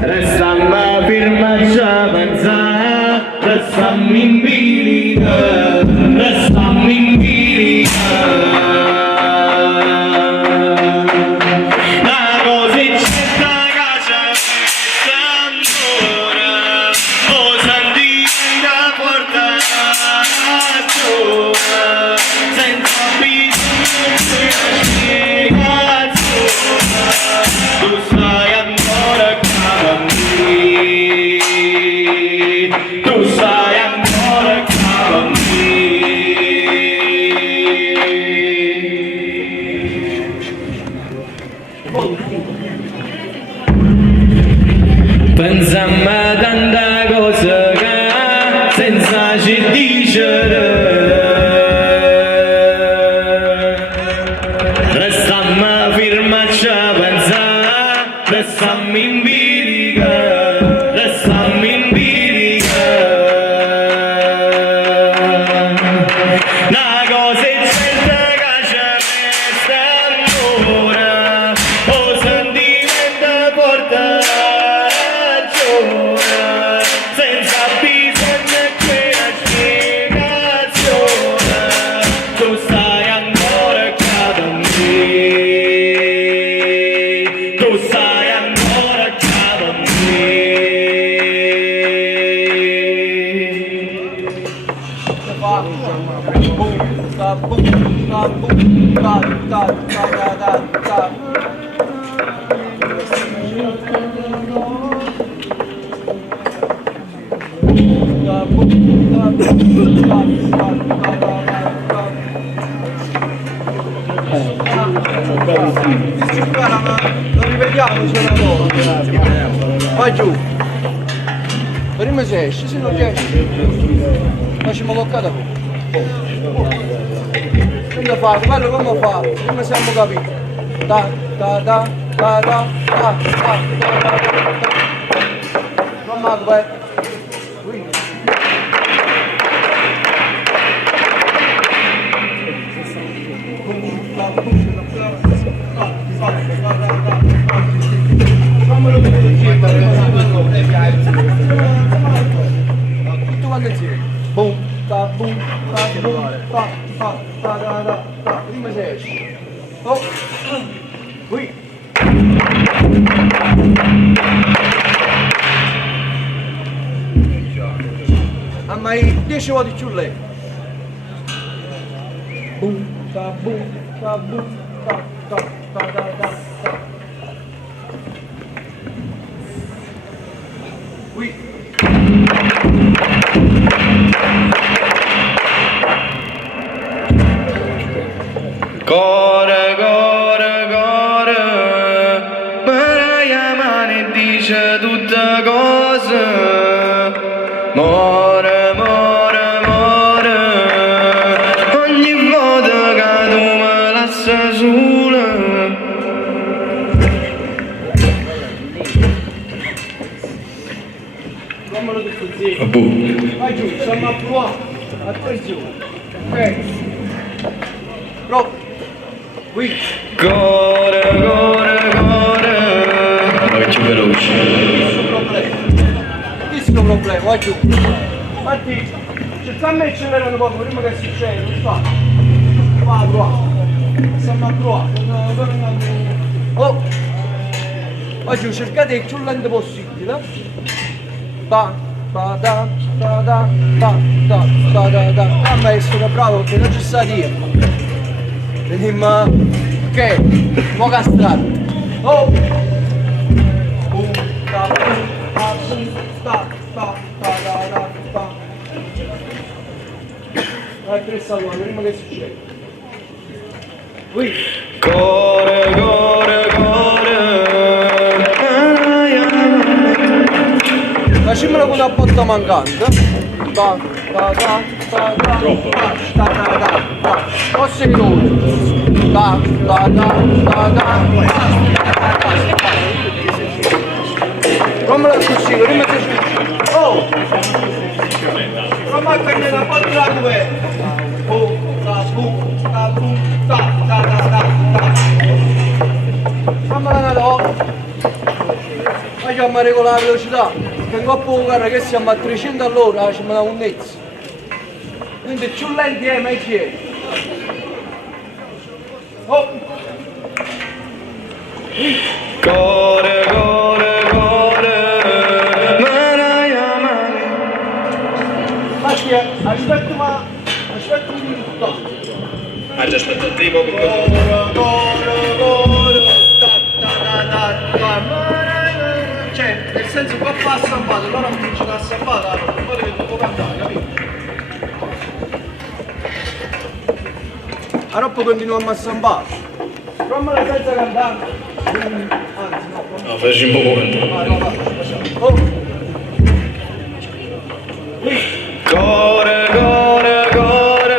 Restamba firma già pensa, restammi in bilica, restammi in bilica. La cosicetta che c'è ancora, o senti da portare giù, senza bisogno di spiegazione, tu sai ancora caro me, tu sai ancora caro me. Pensiamo a tante cose che senza ci dicere, restammo firmacci a pensare, restammo in bilica, restammo in bilica. Una cosa è certa che ci resta ancora, o sentimento porta ragione, senza bisogno che la spiegazione, tu stai ancora accanto a me, tu stai ancora accanto a Lo rivediamoci una volta. Vai giù. Prima si esce, se non riesci facciamo bloccata come fate, bello come fate, come siamo capiti. Da da da da da da da da. Non manco, vai. Tutto quanto insieme. Boom, ta, boom, ta, boom, ta, ta, ta, ta, ta, ta. Prima si esce. Oh, qui. A mai 10 volte più lei. Boom, ta, boom, ta, boom, ta, ta, ta, ta, ta, ta. Qui. Core, core, core, Maria Mane dice tutte cose, more, more, more, ogni volta che tu me lasci sola. Fammelo tutto zitto. Vai giù, siamo a provare. Attenzione. Ok. Pro. Qui. Core, core, core. Vai più veloce. Pochissimo problema, vai giù. Infatti, cercando di accelerare un po' prima che succeda, non fa. Va a provare. Stiamo a provare. Oh! Vai giù, cercate il più lento possibile. Da, da, da, da, da, da, da, da, da, da. Ah, maestro, che bravo, perché non ci sta dietro. Vediamo, ok, mo' castrato. Oh! Boom, ta, boom, ta, boom, ta, ta, ta, ta, ta, ta. Vai pressa qua, prima che succede. Qui. Core, core, core. Facciamolo con una botta mancante. Ta, ta, ta, ta, ta, Troppo. ta, ta, ta, ta, ta. Forse minuti. Ta, ta, ta, ta, ta. Fammelo così, prima che succede. Oh! Come a camminare un po' di là dove? Fammela una dopo. Facciamo regolare la velocità. Che in coppa carro che siamo a 300 all'ora, ci mettiamo un mezzo. Quindi più lenti è meglio è. Oh! Core, core, core, Maraya Mare. Matti, aspetta un minuto. Ah, già aspetta il primo che Cioè, nel senso qua fa assambata, allora non comincia a assambata, poi devi tutto cantare, capito? Allora poi continuiamo a sambare. Fammela senza cantare. Anzi, no. no, facciamo uno. Ah, no, facciamo. Oh! Core, core, core,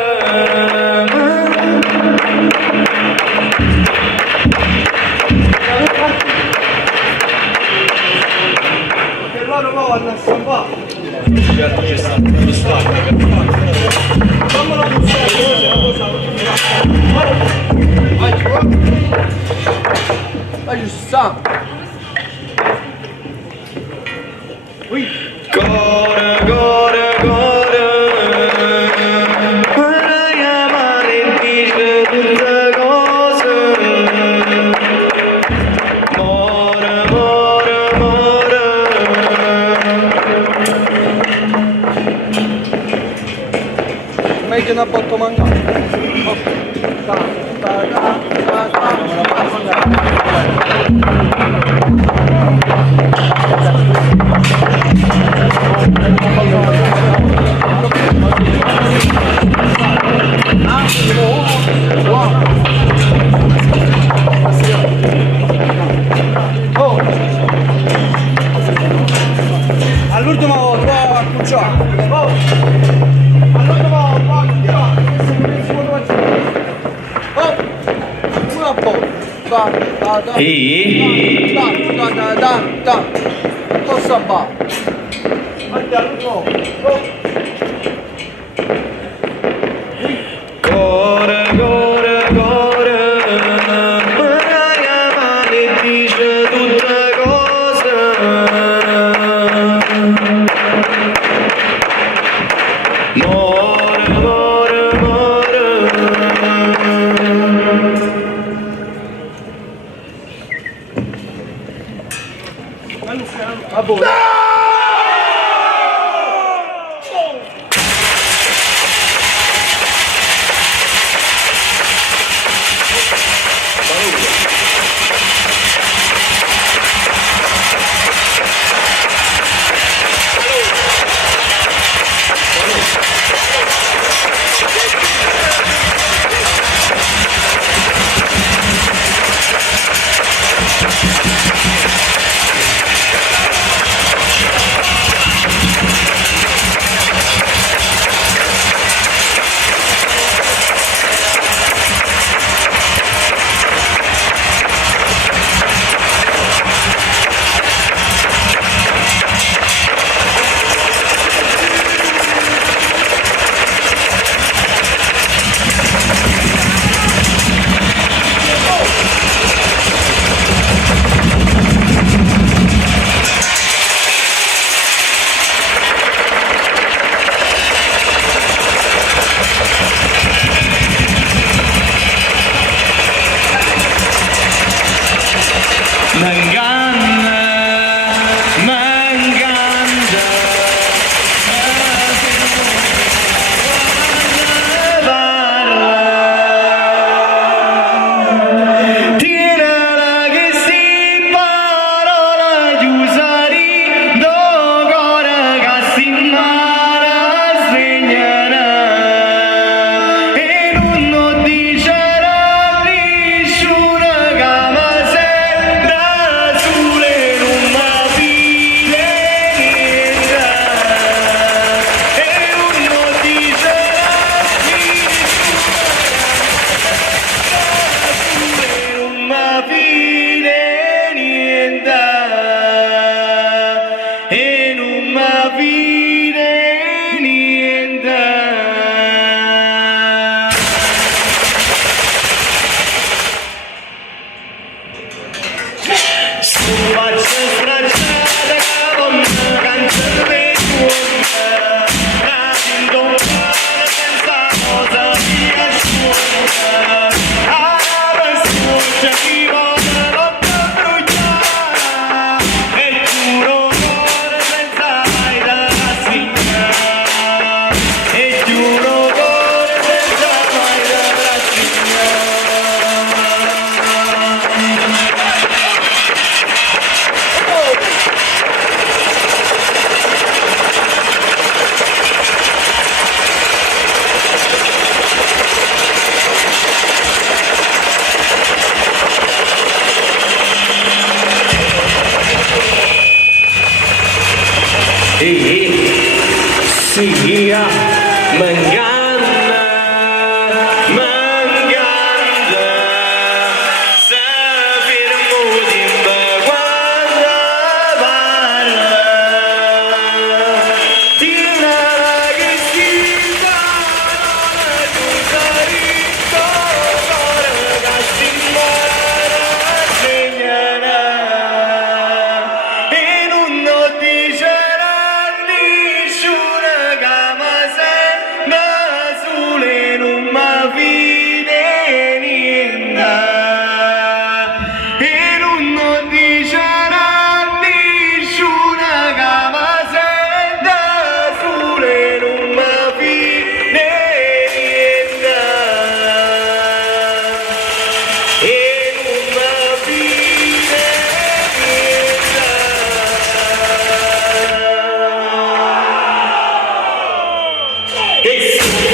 Perché loro poi vanno a sambare. certo c'è stato, lo stacco. Fammelo pulsare, cosa? Vai, giù. Vai, giù, sta. Qui. Core, core, core, Maraya Mare dice tutte cose. More, more, more. Meglio una botta mancata. All'ultima volta, va a cucciare. Oh! All'ultima volta, va a cucciare. Oh! Una volta. Da, da, da. E? Da, da, da, da. Cosa va? Andiamo, no. Oh! Core, core, core, Maraya Mare dice tutte cose. More, more, more. A voi.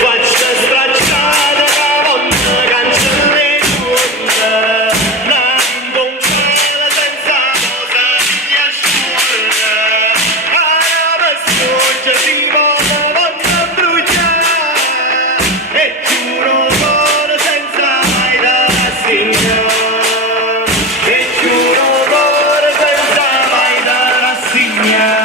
faccia stracciata che mondo cancella il mondo, nando un cielo senza cosa di asciuga, alla passione si vuole mondo bruciare, e giuro cuore senza mai da rassegnare, e giuro cuore senza mai da rassegnare.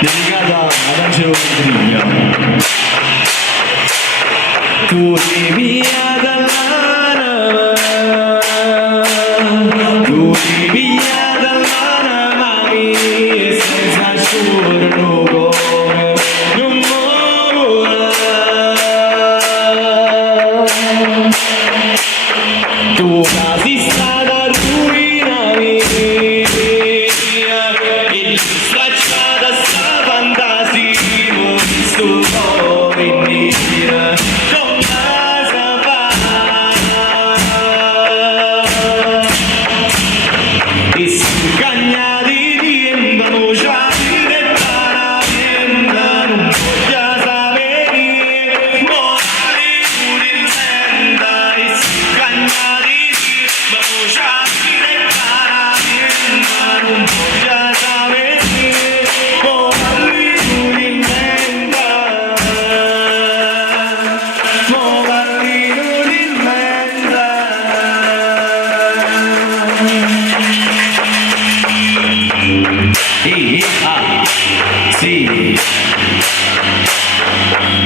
Dedicata ad Angelo Vendriglia. Tu sei via dall'anima, tu sei via dall'anima mia, senza asciugare il cuore, non vola. Tu sei stata ruina mia, e stracciata sta fantasia, sto cuore in nera, non la sapeva. E si cagna di tiempo, non c'ha di dettare niente, non voglio sapere, morali pure in senda. E si cagna di tiempo, non c'ha di dettare niente, non voglio sapere, morali pure in senda. Morali pure in senda. Sì,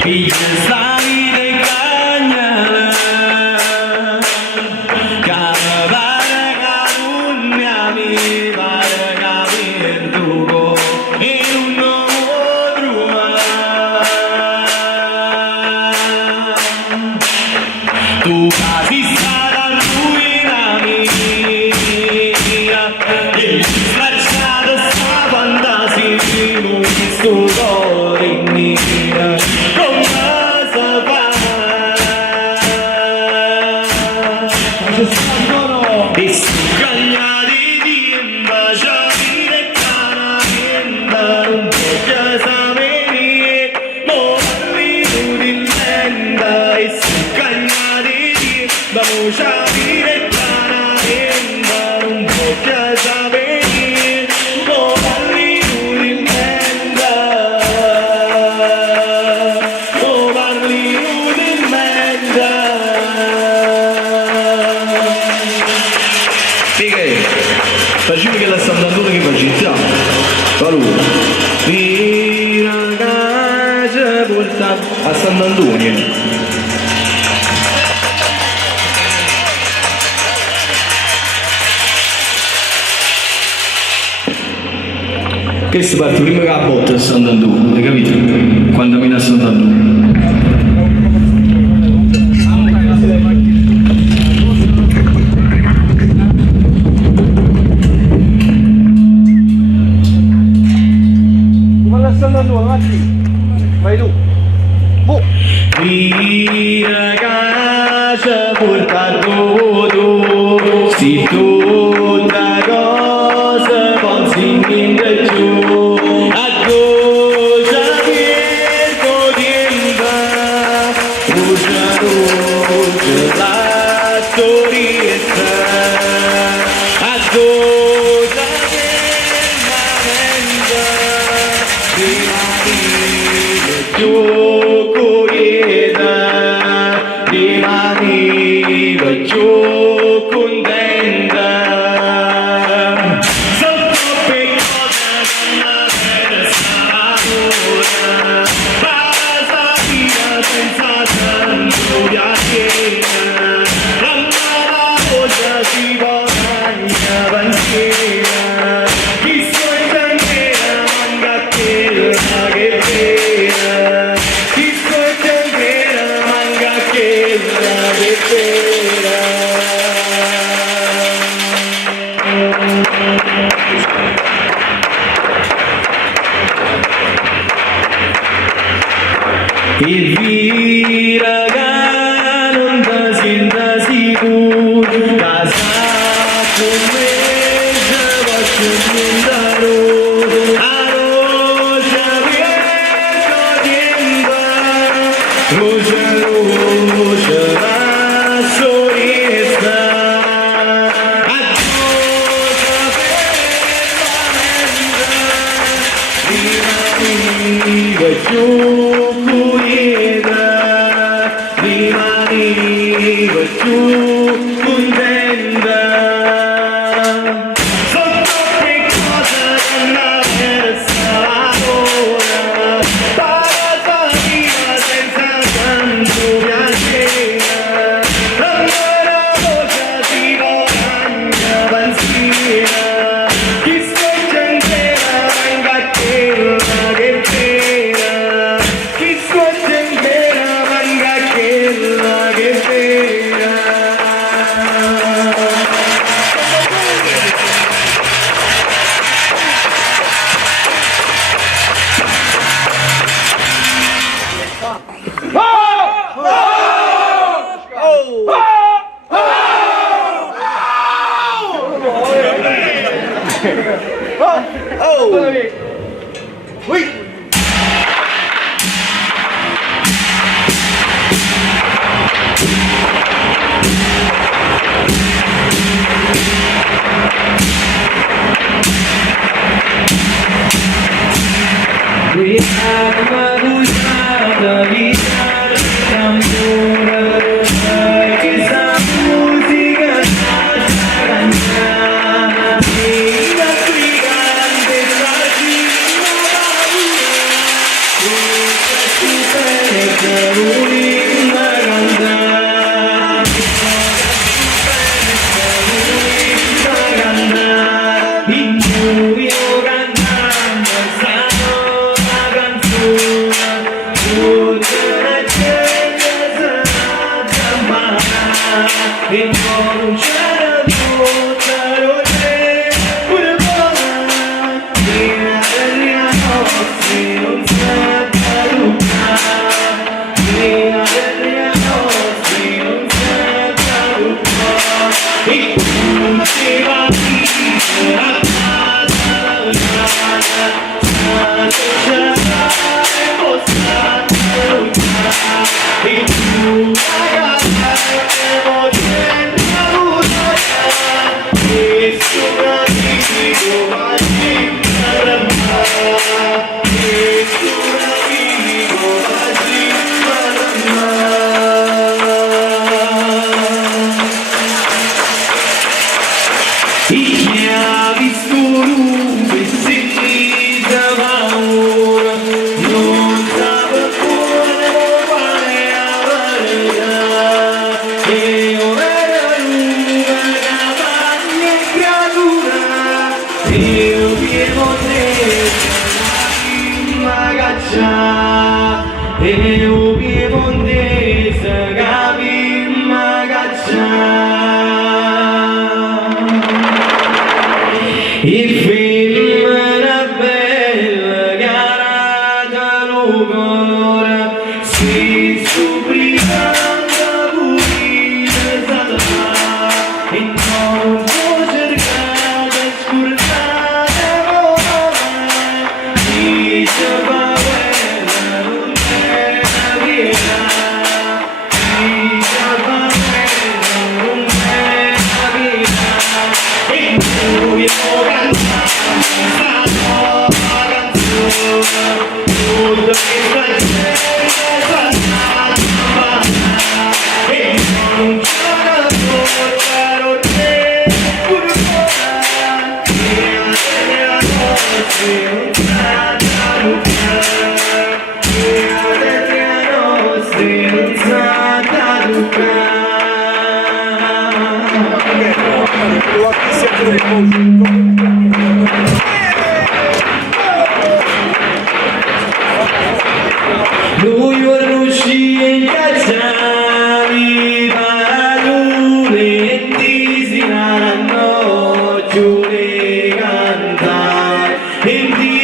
piglia sta vita e cagna, che mi pare che non mi pare che perduco e non lo trovare. Tu sei stata ruina mia, e stracciata sta fantasia, non sto cuore in nera, non la sapeva. E sto cagna di tiempo, c'ha di dettare niente, non voglio sapere, morali pure in senda. E sto cagna di tiempo, c'ha di dettare niente, non voglio sapere. quella a Sant'Antonio che facciamo. Valore. Di ragazza portata a Sant'Antonio. Questo parte prima che la botta a Sant'Antonio, hai capito? Quando viene a Sant'Antonio. Come la stanno andando, Matti? Vai tu. Boh. Di ragazza portato tu, si tutta cosa pensi niente giù, a cosa tempo tempo, rugia rugia la storietta, a cosa permanente, rimani più quieta, rimani più contenta. Sotto per cosa non la ora, basta via senza tanto piacere, la mala cosa si guadagna pensiera, chi suoi tanghera manca quella che vera, chi suoi tanghera manca quella che vera. E vira che non ti senta sicuro, che sa come ci posso diventare, a rosa per tempo, rosa rosa la sorella, a rosa rimani più quieta, rimani più contenta. Sotto che cosa non la persa ora, basta via senza tanto piacere, la mia voce si guadagna pensiera, chi suoi gentera venga quella che vera, chi suoi gentera venga quella che vera. E ubi montese capi magaccia il film era bella chiara l'ugora si supplicava pulita e non può cercare scordare l'ora diceva lui uscì in cacciavi parole e ti si saranno giù le cantare e ti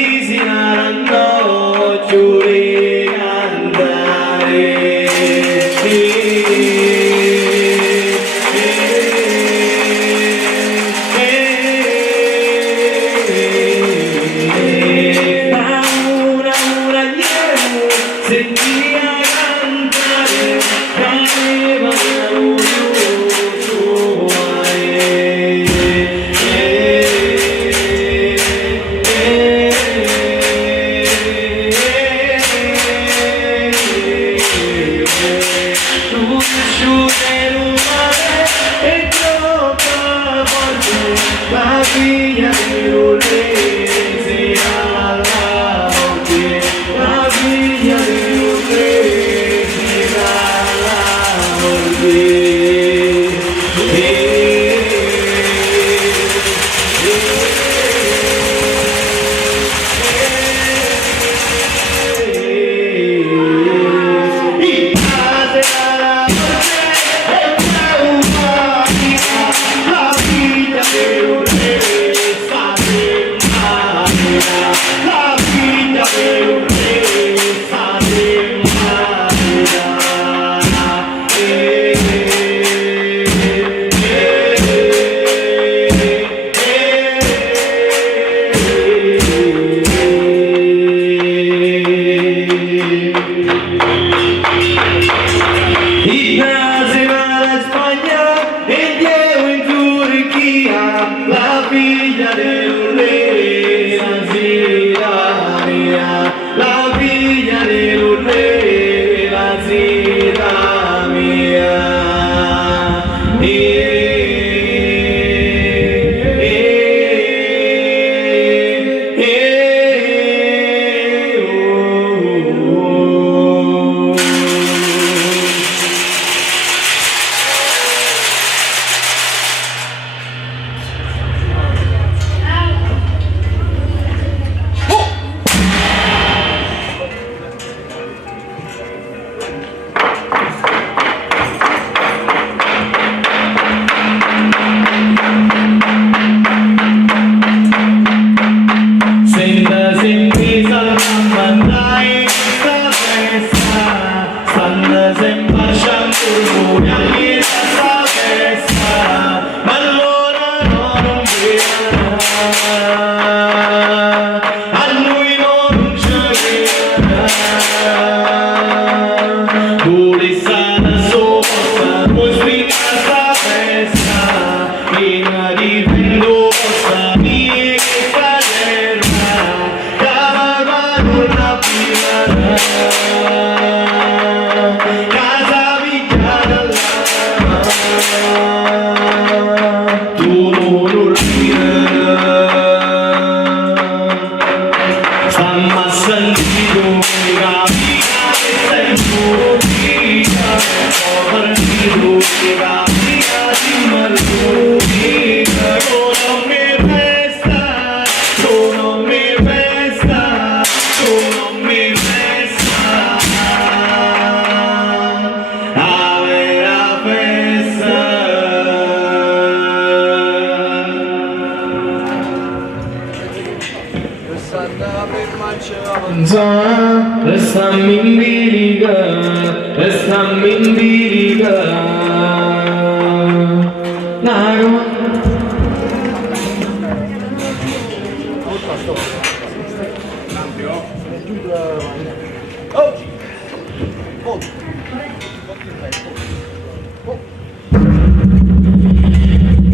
Restami in bilica.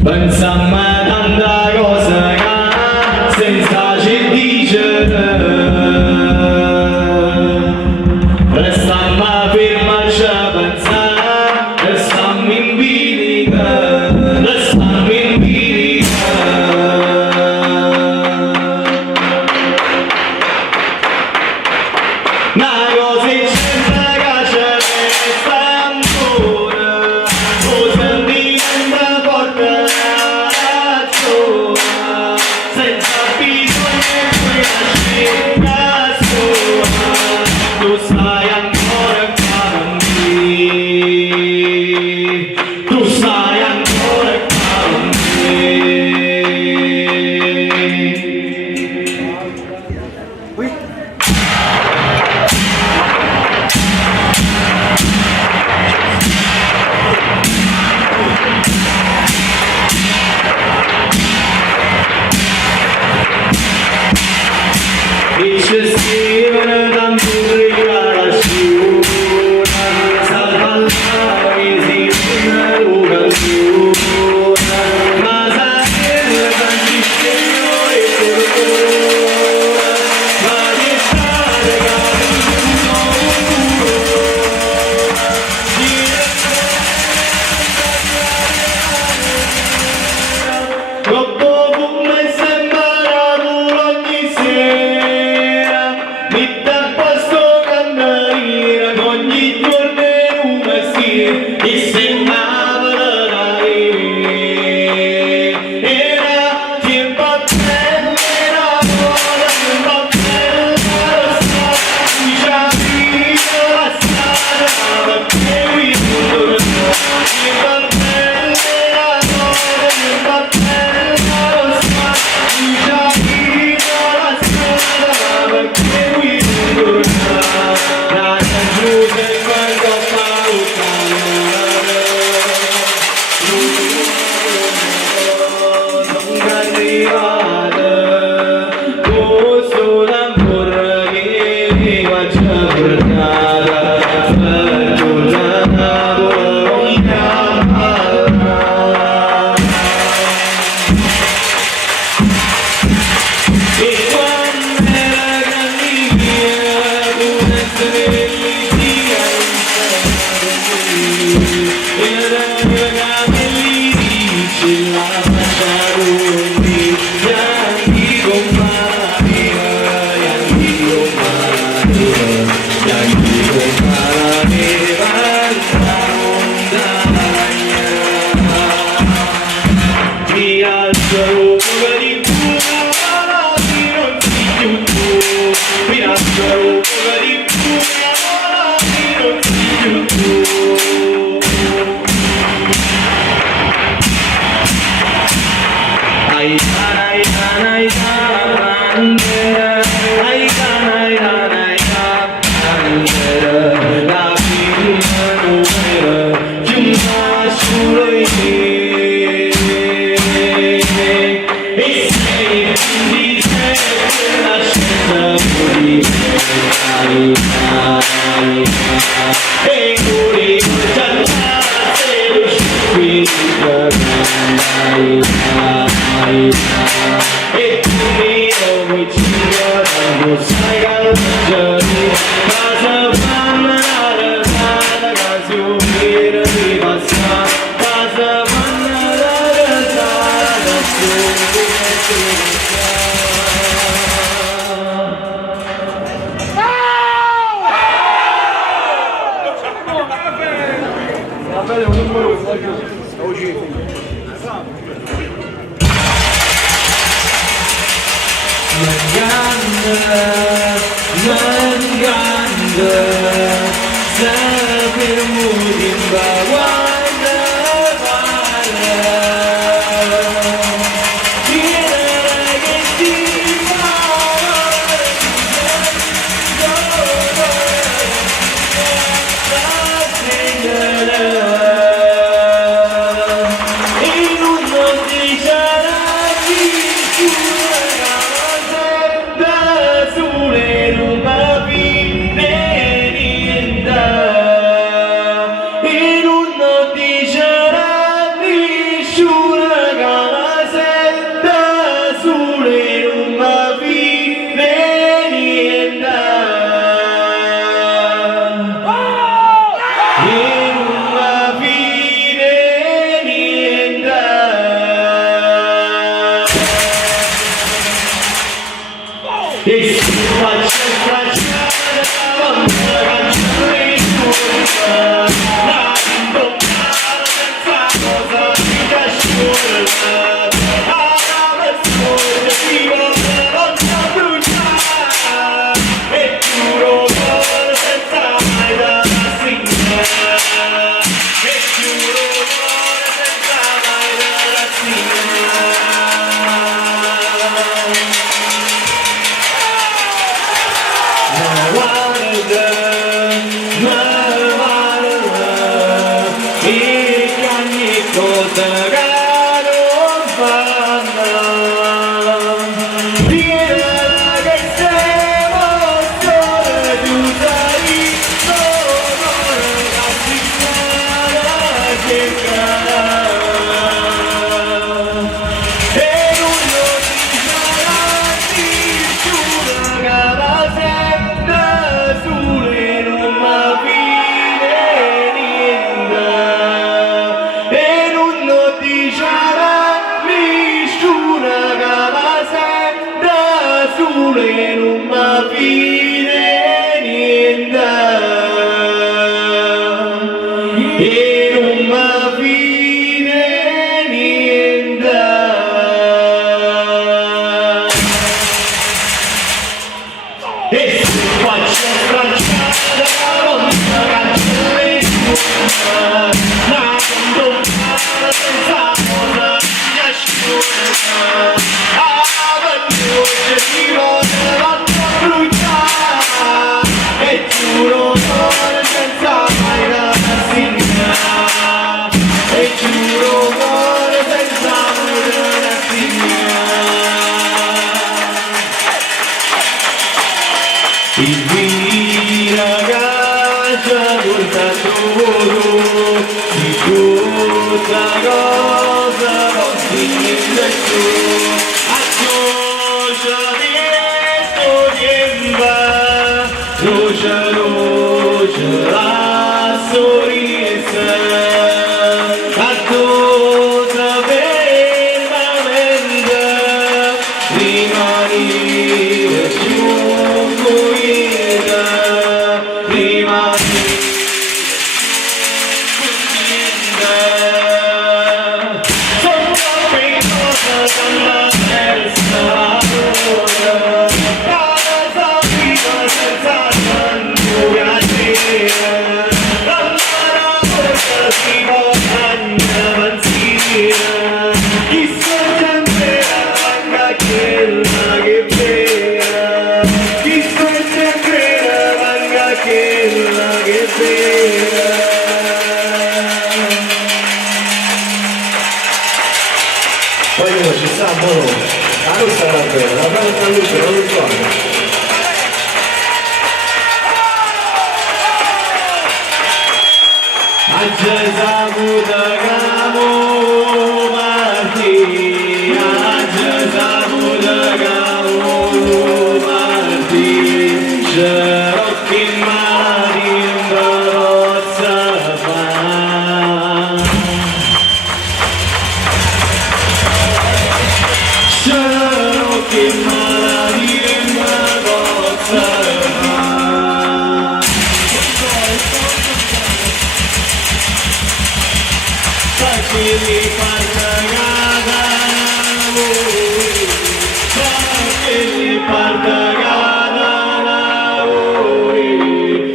Pensiamo a tanta cosa che senza ci dice. Restiamo a fermarci a pensare, restiamo in bilica, restiamo in bilica. Una cosa certa che ci resta ancora, o sentimento forte. Senza bisogno di una scelta sola, tu stai ancora qua con me, tu stai ancora qua con me. Eccessiva tanto regalazione, salva la visita l'occasione, ma sapere tanti scelto e fortuna, ma di stare troppo come sembra ogni sera. Mette a posto cantarina, ogni giorno è una sera, e sembrava da era tempo bello, era ora tempo bello, la strada, già vita la strada, perché qui non tempo bello, era ora tempo bello, la strada, già vita la strada, perché qui e si faccia stracciare la banda canzone sua, la imboccata senza cosa mi casciura, alla storia si vuole non sa bruciare, e giuro cuore senza mai da rassegnare, e giuro cuore senza mai da rassegnare. E non mi fide niente, e non mi fide niente. E se faccio stracciare la banda canzone sua, ma quando parla senza cosa mi asciuga, si vuole l'altra bruciare, e giuro cuore senza mai da rassegnare, e giuro cuore senza mai da rassegnare. Il vino ragazza porta solo, di tutta cosa non si niente più. Roja, roja, la sorrisa, a tutta veramente rimanere più pulita, rimanere pulita. Sopra quei cosa dalla terza ora, casa viva senza poi non ci sta buono, la nostra era bella, la bella luce, non lo so. Acesa mudagamo marti, acesa mudagamo marti, scerocchi mari in barozza fa. Scerocchi mari in barozza fa. Facili partagada voi, facili partagada voi,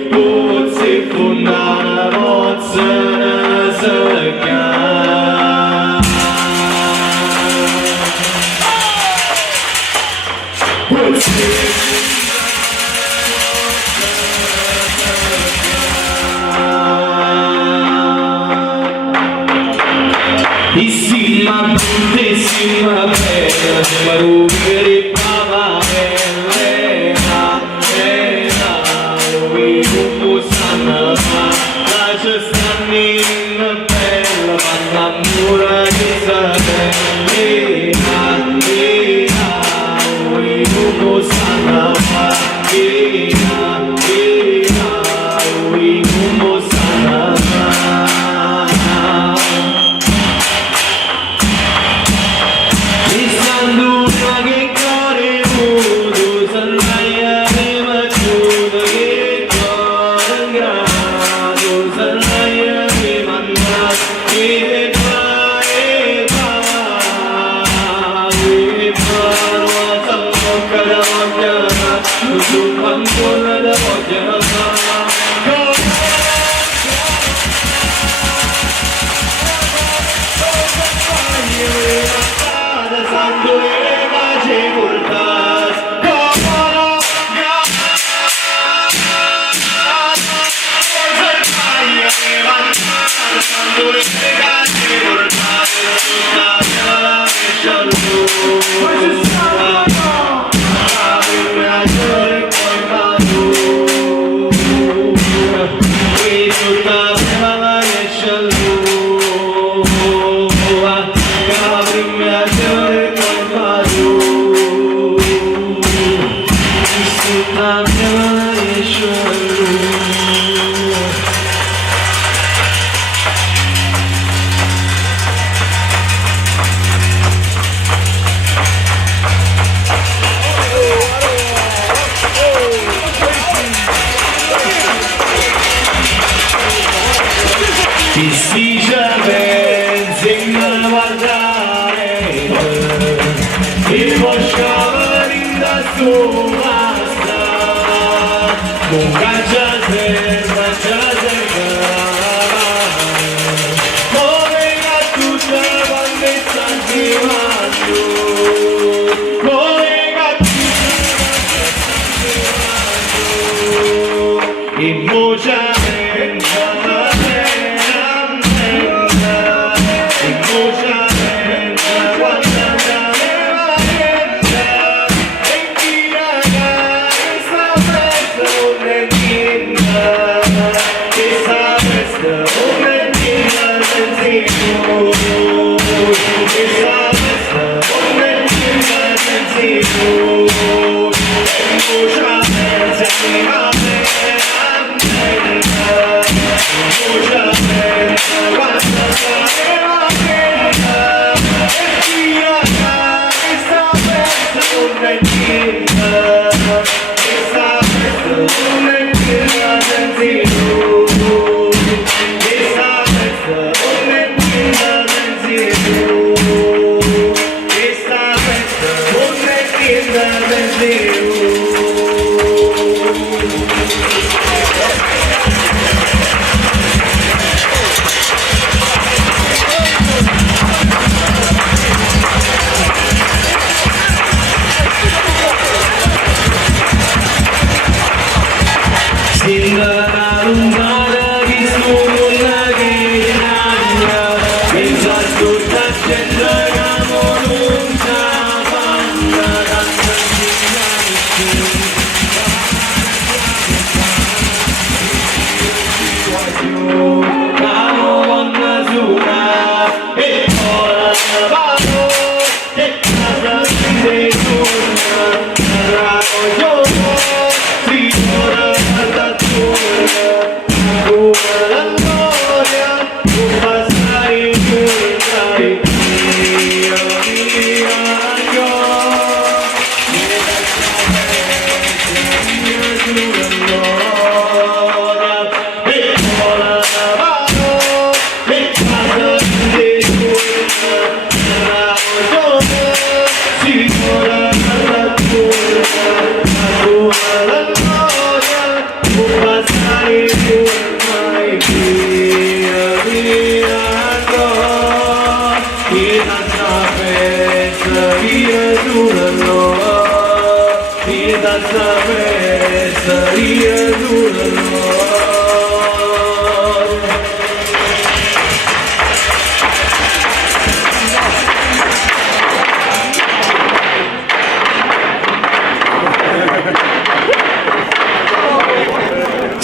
pozzi fondana mozzana secca. Issima, bruttissima bella, ma rubere primavera, lui come sanno fa, la c'è stanno bella, ma mura che sa bella, lui come sanno fa, lui come sanno fa. Che cuore muto tu quando la voglio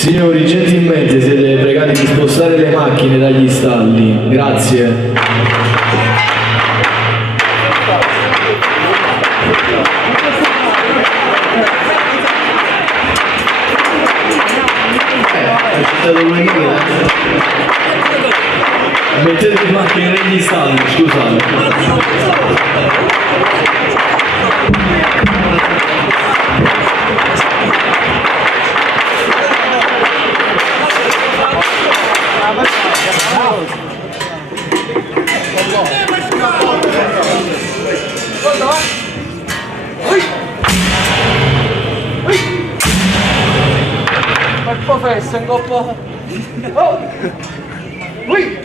Signori, gentilmente siete pregati di spostare le macchine dagli stalli. Grazie. Mettete le macchine negli stalli, scusate. Oi! festa, un coppo. Oh! Qui!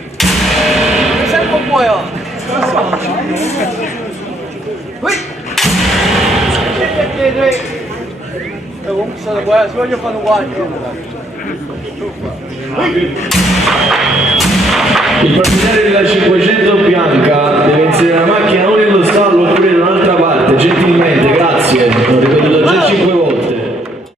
Sempre un po' io! Qui! Comunque sono buona, se voglio fare un guaglio. Il proprietario della 500 bianca